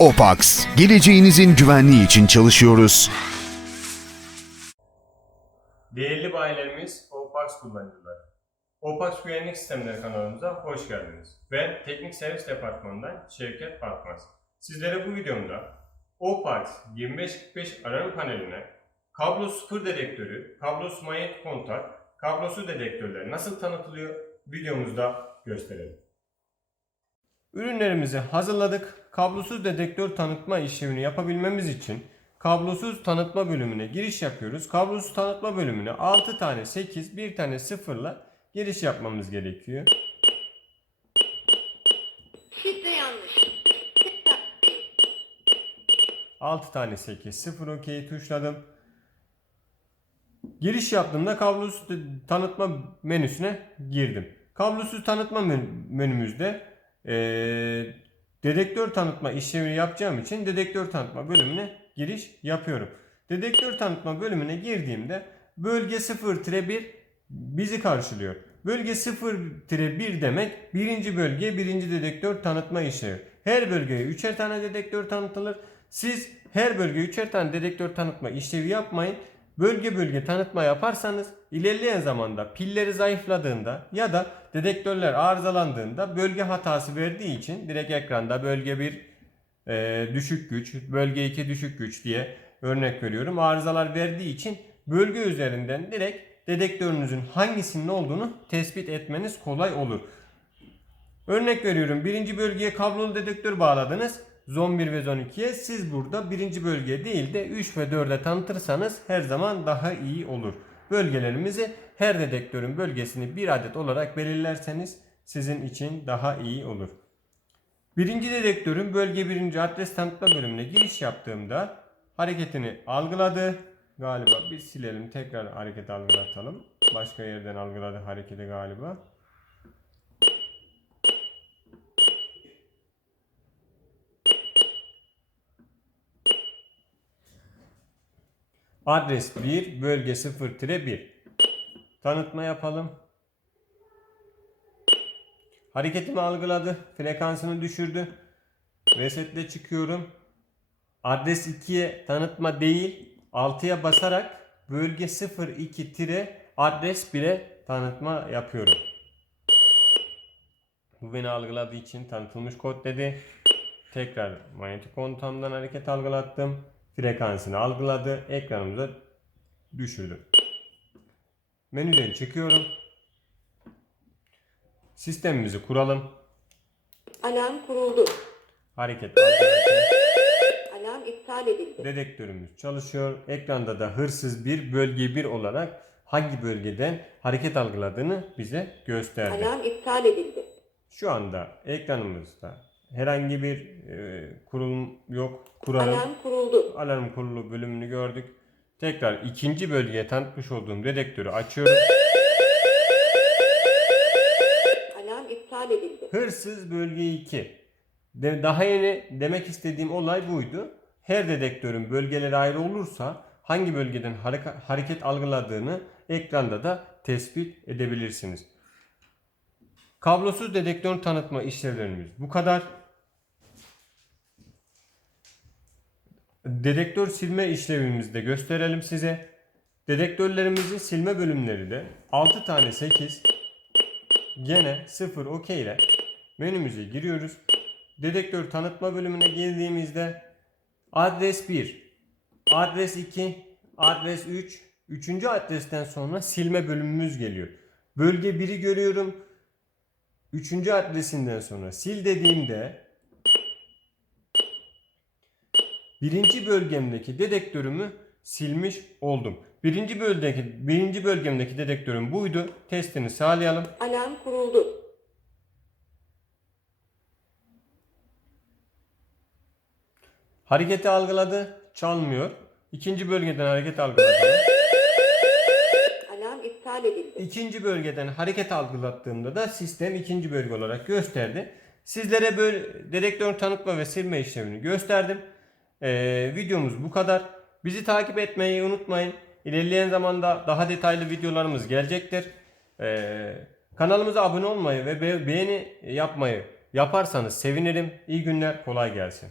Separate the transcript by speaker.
Speaker 1: Opax, geleceğinizin güvenliği için çalışıyoruz.
Speaker 2: Değerli bayilerimiz, OPAX kullanıcıları. OPAX Güvenlik Sistemleri kanalımıza hoş geldiniz. Ben Teknik Servis Departmanı'ndan Şevket Batmaz. Sizlere bu videomda OPAX 2545 alarm paneline kablo sıfır dedektörü, kablosuz manyetik kontak, kablosuz dedektörler nasıl tanıtılıyor videomuzda gösterelim. Ürünlerimizi hazırladık. Kablosuz dedektör tanıtma işlemini yapabilmemiz için kablosuz tanıtma bölümüne giriş yapıyoruz. Kablosuz tanıtma bölümüne 6 tane 8, 1 tane 0 ile giriş yapmamız gerekiyor.
Speaker 3: Şifre yanlış. Tekrar.
Speaker 2: 6 tane 8, 0 OK tuşladım. Giriş yaptığımda kablosuz tanıtma menüsüne girdim. Kablosuz tanıtma men- menümüzde eee, dedektör tanıtma işlemini yapacağım için dedektör tanıtma bölümüne giriş yapıyorum. Dedektör tanıtma bölümüne girdiğimde bölge 0-1 bizi karşılıyor. Bölge 0-1 demek birinci bölge birinci dedektör tanıtma işlevi. Her bölgeye üçer tane dedektör tanıtılır. Siz her bölgeye üçer tane dedektör tanıtma işlevi yapmayın. Bölge bölge tanıtma yaparsanız ilerleyen zamanda pilleri zayıfladığında ya da dedektörler arızalandığında bölge hatası verdiği için direkt ekranda bölge 1 e, düşük güç, bölge 2 düşük güç diye örnek veriyorum. Arızalar verdiği için bölge üzerinden direkt dedektörünüzün hangisinin olduğunu tespit etmeniz kolay olur. Örnek veriyorum birinci bölgeye kablolu dedektör bağladınız. Zon 1 ve Zon 2'ye siz burada birinci bölge değil de 3 ve 4'e tanıtırsanız her zaman daha iyi olur. Bölgelerimizi her dedektörün bölgesini bir adet olarak belirlerseniz sizin için daha iyi olur. Birinci dedektörün bölge birinci adres tanıtma bölümüne giriş yaptığımda hareketini algıladı. Galiba bir silelim tekrar hareket algılatalım. Başka yerden algıladı hareketi galiba. Adres 1, bölge 0-1. Tanıtma yapalım. Hareketimi algıladı. Frekansını düşürdü. Resetle çıkıyorum. Adres 2'ye tanıtma değil. 6'ya basarak bölge 02 tire adres 1'e tanıtma yapıyorum. Bu beni algıladığı için tanıtılmış kod dedi. Tekrar manyetik kontağımdan hareket algılattım. Frekansını algıladı. Ekranımıza düşürdü. Menüden çıkıyorum. Sistemimizi kuralım.
Speaker 3: Alarm kuruldu.
Speaker 2: Hareket algılatın.
Speaker 3: Alarm iptal edildi.
Speaker 2: Dedektörümüz çalışıyor. Ekranda da hırsız bir bölge 1 olarak hangi bölgeden hareket algıladığını bize gösterdi.
Speaker 3: Alarm iptal edildi.
Speaker 2: Şu anda ekranımızda herhangi bir e, kurulum yok. Kurarım.
Speaker 3: Alarm.
Speaker 2: Alarm kurulu bölümünü gördük. Tekrar ikinci bölgeye tanıtmış olduğum dedektörü açıyorum.
Speaker 3: Alarm iptal edildi.
Speaker 2: Hırsız bölge 2. De- daha yeni demek istediğim olay buydu. Her dedektörün bölgeleri ayrı olursa hangi bölgeden hareket algıladığını ekranda da tespit edebilirsiniz. Kablosuz dedektör tanıtma işlevlerimiz bu kadar. Dedektör silme işlevimizi de gösterelim size. Dedektörlerimizin silme bölümleri de 6 tane 8 Gene 0 OK ile menümüze giriyoruz. Dedektör tanıtma bölümüne girdiğimizde adres 1, adres 2, adres 3, 3. adresten sonra silme bölümümüz geliyor. Bölge 1'i görüyorum. 3. adresinden sonra sil dediğimde birinci bölgemdeki dedektörümü silmiş oldum. Birinci bölgedeki birinci bölgemdeki dedektörüm buydu. Testini sağlayalım.
Speaker 3: Alarm kuruldu.
Speaker 2: Hareketi algıladı, çalmıyor. İkinci bölgeden hareket algıladı.
Speaker 3: Alarm iptal edildi.
Speaker 2: İkinci bölgeden hareket algılattığımda da sistem ikinci bölge olarak gösterdi. Sizlere böyle dedektör tanıtma ve silme işlemini gösterdim. Ee, videomuz bu kadar. Bizi takip etmeyi unutmayın. İlerleyen zamanda daha detaylı videolarımız gelecektir. Ee, kanalımıza abone olmayı ve be- beğeni yapmayı yaparsanız sevinirim. İyi günler, kolay gelsin.